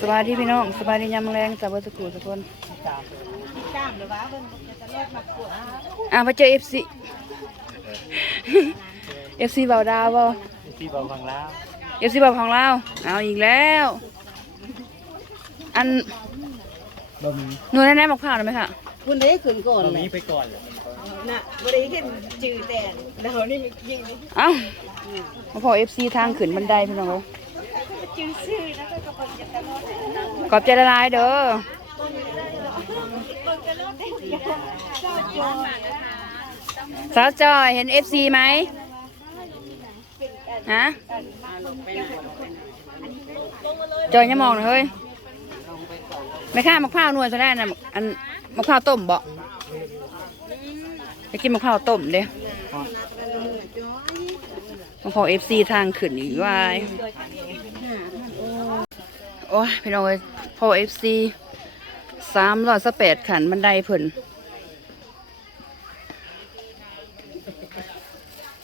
สบายดีพี่น้องสบายดียามแรงจากวัดสกูทุกคนจ้ามหรือว่าเบิ่งจะเลิศมากกว่าอะมาเจอเอฟซีเอฟซีเบาดาวบ่ที่บางฟังแล้วเอฟซีเบาของเราเอาอีกแล้ว อันบะหมี่หนูแน่ๆบอกผ่านได้ไหมคะคุณได้ขึ้นก่อนบะหเลมี่ยไปก่อนเลยน่ะบ่ได้เห็นจื่อแต่เดี๋ยวนี่มันยิงนี่เอ้ามาพอเอฟซีทางขึ้นบันไดพี่น้องเอ้ย จื่อซื่อแล้วก็กระเป๋าจะตลอดขอบใจละลายเด้อสาวจอยเห็นเอฟซีไหมฮะจอยอย่ามองหน่อยเฮ้ยไม่ค่ามะพร้าวนวดซะได้นะอันมะพร้าวต้มบ่ไปกินมะพร้าวต้มเด้มาพอเอฟซีทางขึ้นอีกว่า โอ้ยพี่น้องเอ้ยพอเอฟซีสามร้อยสแปดขันบันไดเพิ่น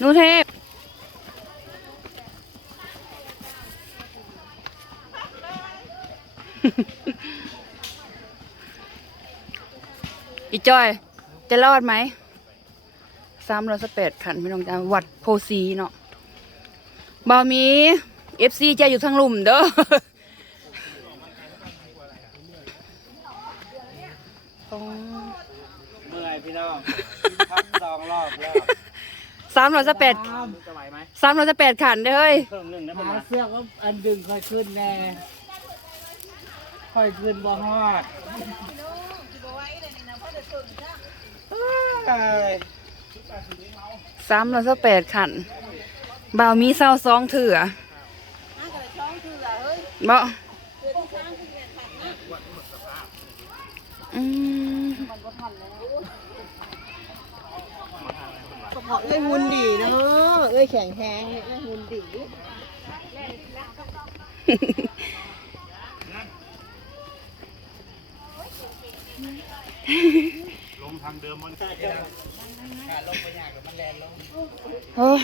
นูเทพอีจอย จะรอดไหมสามร้อยสแปดขันพี่น้องจ้าวัดโพสีเนาะบามีเอฟซีจะอยู่ทางลุ่มเด้อ เมื่อยพี่น้องพักสองรอบแล้ว สามร้อยสแปดจะไหวไหมสามร้อยสแปดขันเด้อเฮ้ยเพิ่มหนึ่งนะประหามาณเสื้อก็อันดึงค่อยขึ้นแน่ค่อยขึ้นบ่ฮอดสามร้อยสแปดขันบ่าวมีเศร้าซองเถื่อบ่อืม เอ้ยหุ่นดีเนาะเอ้ยแข็งแรงเอ้ยหุ่นดีลงทางเดิมมันโอ้ย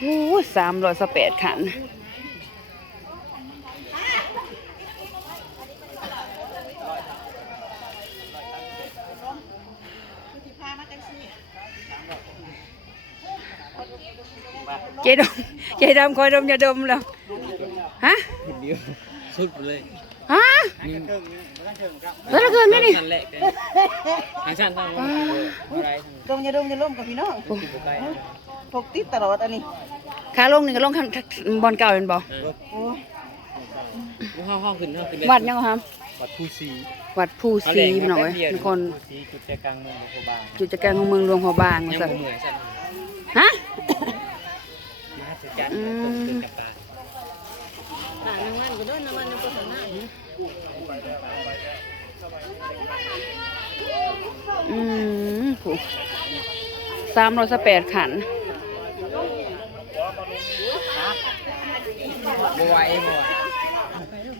โอ้สามร้อยสแปดขัน ดมเจดมคอยดมอย่าดมแล้วฮะเดียวสุดเลยฮะแล้วเราเกินไหมนี่นั่นแหละทางชั้นทางบนอะไรดมอย่าดมอย่าล้มกับพี่น้องที่ไปพกติดตลอดอันนี้ขาลงหนึ่งก็ลงข้างบอลเก่าเป็นบ่โอ้ห้องห้องขึ้นห้องขึ้นวัดยังครับวัดผู้ซีวัดผู้ศรีพี่น้องเอ้ยทุกคนผู้ซีจุดใจกลางเมืองโคบางจุดจักรของเมืองหลวงหัวบางยังสับ่เหมือนชั้นฮะ มาสจัดอืมกับตาหาน้ำมันก็ด้วยน้ำมันน้ำมันน้ำอืมผู้สามร้อยสแปดขันบ่ไหวบ่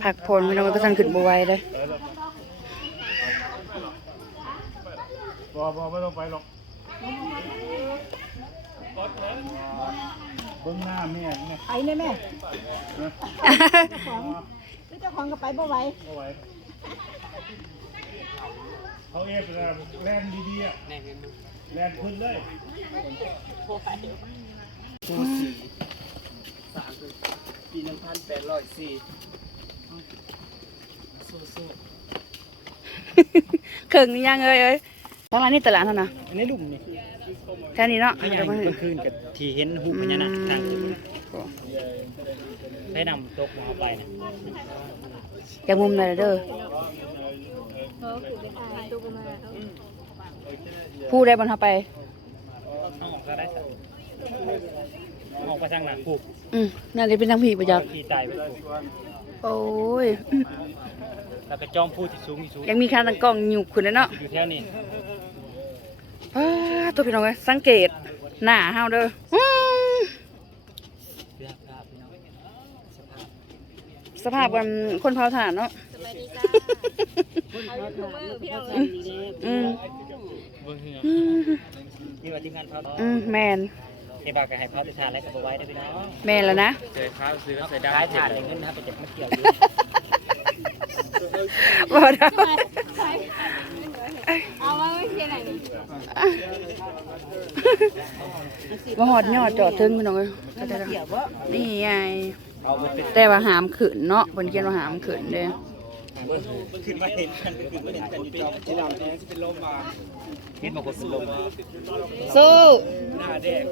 ผักผลพี่น้องก็ทันขึ้นบไหวเลยบอบอไม่ต้องไปหรอกเบิ้งหน้าแม่ไงไปเนี่ยแม่เจ้าของก็ไปบ่ไหวเอาไว้เขาเอฟแลนดีๆอะแน่เห็นแลนขึ้นเลยผู้สี่สามปีหนึ่งพันแปดร้อยสี่สู้เข่งนี่ยังเอ้ยเอ้ย ทางร้านนี่ตลาดเท่านะๆอันนี้ลุ่มนี่แค่นี้เนาะถ้าอย่างกลางคืนกับที่เห็นหูพญานาคทางอืมให้นำตกมาไปนะจากมุมไหนเด้อผู้ได้บนเขาไปเอาออกก็ได้สักออกไปทางหลังผูกอืมน่าจะเป็นทางผีประจักษ์ขี่ใจไปผูกโอ้ยแล้วก็จอมพูดที่สูงที่สูงยังมีคาตั้งกล้องอยู่คุณนะเนาะอยู่แถวนี้อ้า ตัวพี่น้องเอ้ยสังเกตหน้าเฮาเด้ออืมเรื่องภาพพี่น้องสภาพสภาพกันคนเผาถ่านเนาะอืมเบื้องเหืออืมที่ว่าที่งานเขาอืมแมนที่บากให้เขาติชาและกับไว้ได้พี่น้องแม่แล้วนะเจอข้าวซื้อใส่ดำขายถาดเงินนะไปเจ็บมาเกี่ยวบ่ได้เอา มาไม่เทียนไหนนี่บ่ฮอดยอดจอดถึงพี่น้องเอ้ยเข้าใจแล้วนี่ไงเอาไปเป็นแต่ว่าหามขึ้นเนาะเพิ่นเขียนว่าหามขึ้นเด้ขึ้นมาเห็นกันขึ้นมาเห็นกันอยู่จอที่เราเนี่ยจะเป็นลมมาเห็นบางคนเป็นลมสู้หน้าแดง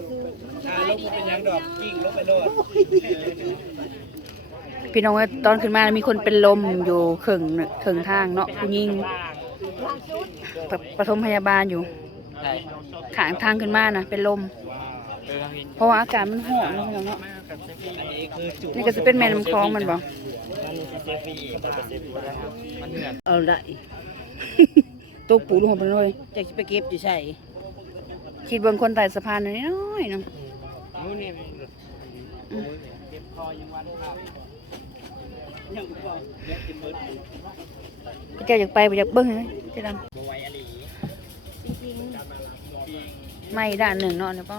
หน้าลมเป็นยังดอกกิ้งลงไปโลดพี่น้องเอ้ยตอนขึ้นมามีคนเป็นลมอยู่ครึ่งหนึ่งครึ่งทางเนาะผู้ห ญิงปปฐมพยาบาลอยู่ใช่ขางทางขึ้นมานะเป็นลมเออเห็นเพราะว่าอากาศมันร้อนเนาะพี่น้องเนาะอันนี้คือจุดนี่ก็จะเป็นแม่น้ำคลองมันบ่มันเซฟฟี่มันเซฟฟี่นะครับมันเหนื่อยเอาได้ตัวปูลงไปเลยจะไปเก็บอยู่ใช่คิดเบิ่งคนใต้สะพานน้อยๆเนาะนู้นนี่เก็บคอยังวันครับยังกูบอกเลี้ยงกินมื้อก็ เจ้าอยากไปบ่อยากเบิ่งเลยจะดบไว้อะไรำไม่ด้านหนึ่งเนาะเนี่ยป้อา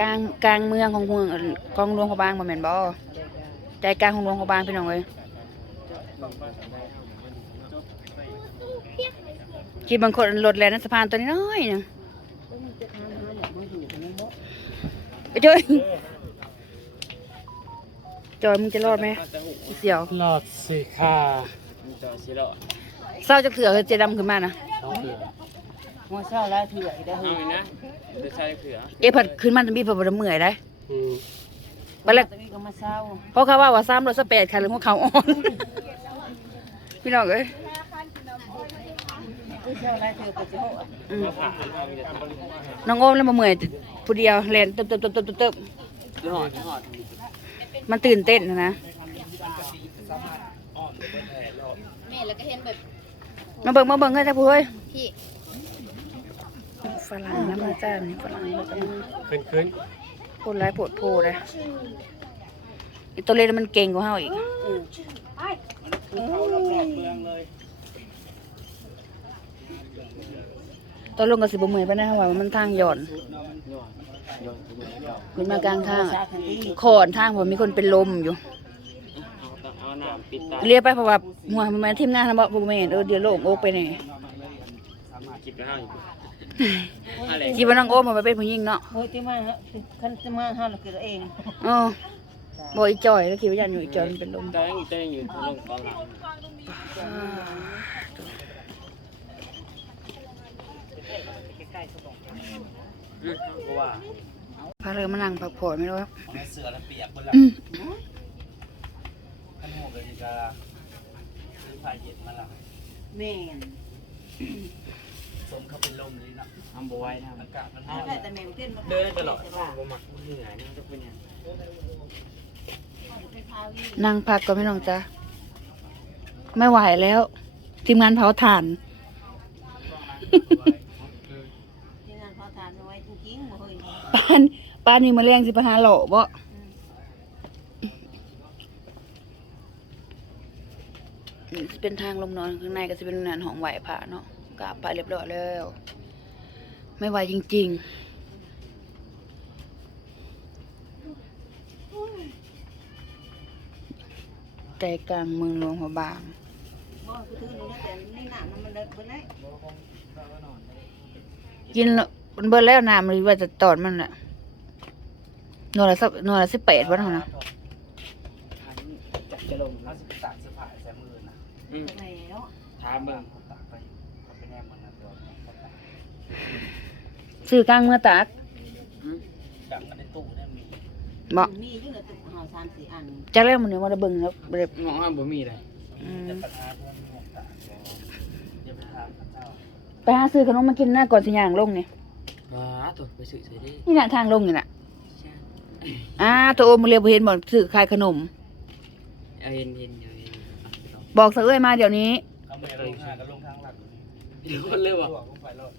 กลางกลางเมืองของเมืองเอ่อกองหลวงพระบางบ่แม่นบ่ใจกลางของหลวงพระบางพี่น้องเอ้ยคิดบางคนรถแล่นในสะพานตัวน้อยๆนึงไปจอย จอยมึงจะรอดไหมเสี่ยวหลอดสิค่ะจอสิโลเศร้าจะเถื่อเจดำขึ้นมานะต้องเผื่อหัวเศร้าแล้วเถื่อยได้เอาอีกนะเดี๋ยวใช้เผื่อเอะผัดขึ้นมาจะมีผัดบดเมื่อยได้อืมบัดแรกตะวีก็มาเศร้าเพราะเขาว่าว่าซ้ำรถสเปดค่ะหรือพวกเขาอ่อนพี่น้องเอ้ยคือเศร้าแล้วเถื่อยก็จะโหดอืมผ่าเอาอีกแล้วน้องโอมแล้วมาเมื่อยผู้เดียวแลนเติบเติบเติบเติบเติบหอดหอด มันตื่นเต้นนะนะแม่แล้วก็เห็นแบบมาเบิ่งมาเบิ่งเฮ้ยท่าผู้เฮ้ยพี่ฝรั่งนะมาจ้านี่ฝรั่งมาจ้าขึ้นขึ้นพูดร้ายโผดโพเลยอีตัวเล็กมันเก่งกว่าเฮาอีกเขารอบๆเมืองเลย ตอนลงกับสิบเมื่อยไปนะว่ามันทางหย่อนชุดเนาะมันหย่อนหย่อนหย่อนหย่อนขึ้นมากลางทางซาอะคันที่ขอนทางผมมีคนเป็นลมอยู่เอาต้องเอาหนามปิดตาเรียกไปเพราะว่าหัวมันมาทีมงานทำบ่บ่แม่นเออเดี๋ยวโลกโอกไปนี่คิดไปห้าอยู่อะไรคิดว่าน้องโอมมันไปเป็นผู้หญิงเนาะโอ้ยที่มาฮะคันที่มาเฮาเราคือเองเออบ่อีจอยแล้วคิดว่ายันอยู่อีจอยมันเป็นลมตอนนี้ตอนนี้อยู่ลงกองหลังอืมกูว่า พาเรือมานั่งพักผ่อนไม่รู้แม่เสือแล้วเปียกบนหลังอืมขันหัวเลยจะซื้อผ้าเย็นมาละแม่นสมเขาเป็นลมเลยนะทำบไว้นะอากาศมันเอาได้แต่แม่เต้นมาเดินตลอดบ่มักเหนื่อยนี่จะเป็นยังนั่งพักก็ไม่น้องจ้ะไม่ไหวแล้ว ทีมงานเผาถ่าน ที่งานเขาทานเอาไว้จริงๆบ่เฮ้ย ป้านป้านนี่มาเลี้ยงสิไปหาหล่อบ่นี่สิเป็นทางลงนอนข้างในก็จะเป็นงานห้องไหวพระเนาะกราบไปเรียบร้อยแล้ว ไม่ไหวจริง ๆใจกลางเมืองหลวงหัวบางบ่คือถือนี่แต่นี่น้ำมันเลิกเบิ่ได้กินแล้ว มันเบิดแล้วน้ำหรือว่าจะตอดมันน่ะหนวดละสักหนวดละสิบแปดวันเท่านะจะจะลงเขาสิตัดเสื้อผ้าใส่มือนะอืมแล้วถามเบิ่งตักไปเขาไปแนมมันนะตัวเขาตักซื้อกลางเมื่อตากดังกันในตู้เนี่ยมีบอกมีอยู่ในตู้เฮา3 4อันจากแล้วมันเนี่ยว่าจะเบิ่งแล้วบ่ได้มองห้ามบ่มีเลยอืมปัญหาเพื่อนหมวกตากเดี๋ยวไปถามพระเจ้าไปหาซื้อขนมมากินหน้าก่อนสิย่างลงเนี่ย ว้าตัวไปซื้อใส่ดินี่น่ะทางลงนี่น่ะอ่าตัวโอมมาเรียบเห็นบอกซื้อขายขนมเอาเห็นเห็นเห็นบอกเสะเอ้ยมาเดี๋ยวนี้เขาไม่ลงหน้าก็ลงทางหลังเดี๋ยวคนเลยว่ะลงไปรถ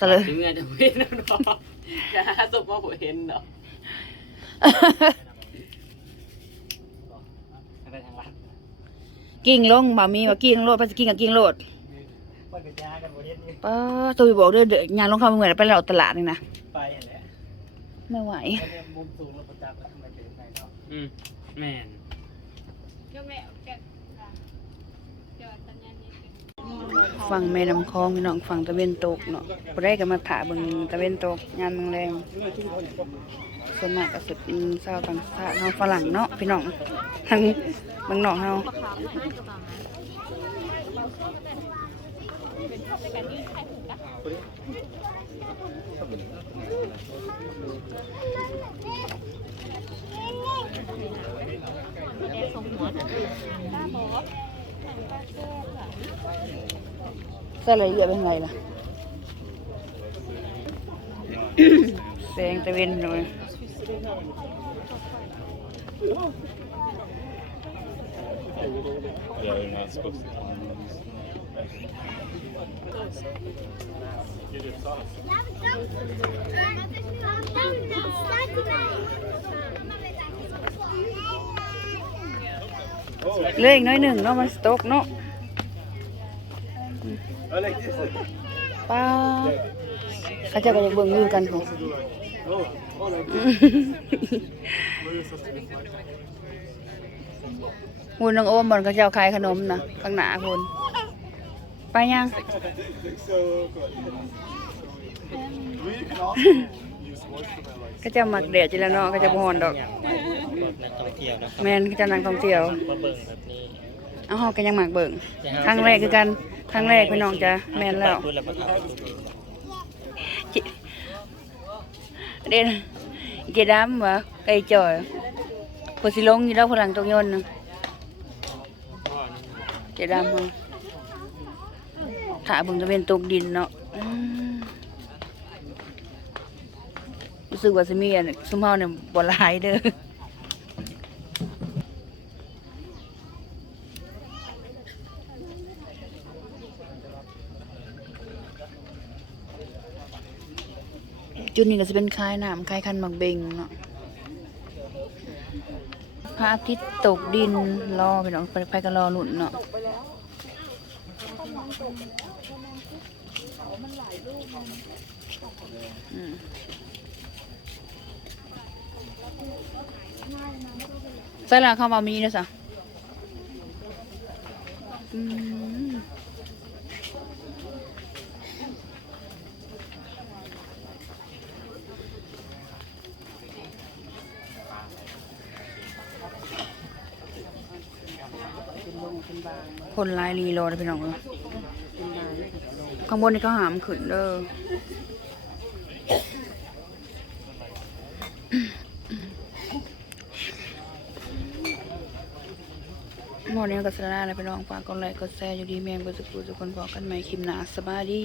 ตะเลยถึงเงินจะเห็นเนาะจะหาศพว่าบ่เห็นเนาะไปทางลัดกิ่งลงบ่มีว่ากิ่งโลดไปสิกิ่งกับกิ่งโลด มันก็ยากันบ่เฮ็ดนี่ป้าตัวบอกเด้อเด้องานลงคำเหมือนไปแล้วตลาดนี่นะไปหั่นแหละไม่ไหวแล้วเนี่ยมุมสูงแล้วประจักษ์แล้วทำไมเป็นไงเนาะอืมแม่นฝั่งแม่น้ำคลองพี่น้องฝั่งตะเวนตกเนาะบ่ได้ก็มาถ่าเบิ่งตะเวนตกงานเมืองแรงส่วนมากก็สิเป็นชาวต่างชาติเฮาฝรั่งเนาะพี่น้องทางเมืองนอกเฮา sao lại dựa bên này là đèn tay bên rồi Yeah, we're not supposed to climb those. เลยอีกน้อยหนึ่งเนาะมันสต๊อกเนาะป้าเขาจะก็จะเบิ่งยู่กันของหุ่นน้องโอมบอนเขาเจ้าขายขนมนะข้างหน้าคุณ ไปยัง so good. We can also use moisture by like ก็จะหมักแดดจิแล้วเนาะก็จะบ่ฮอนดอกรถนักท่องเที่ยวนะครับแม่นก็จะนั่งท่องเที่ยวมาเบิ่งแบบนี้เอาเฮาก็ยังหมักเบิ่งครั้งแรกคือกันครั้งแรกพี่น้องจะแม่นแล้วพูดแล้วประทับใจเด่นเกดำวะไก่จ่อยพอสิลงอยู่แล้วพลังตรงยนต์น่ะเกดำเฮา ถ้าเบิ่งตะเวนตกดินเนาะอืมรู้สึกว่าสิมีอันซุมเฮาเนี่ยบ่หลายเด้อจุดนี้ก็สิเป็นคายน้ำคายคันหมักเบงเนาะพระอาทิตย์ตกดินรอพี่น้องไปไปก็รอหลุนเนาะ ใส่ละเข้ามามีด้วยสะอืม คนลายรีโลดพี่น้องเลยข้างบนนี่เขาหามขึ้นเด้อหมดนี้ก็สาระอะไรไปลองฝากกดไลค์กดแชร์อยู่ดีแมงกดสกูทุกคนบอกกันใหม่คลิปหน้าสบายดี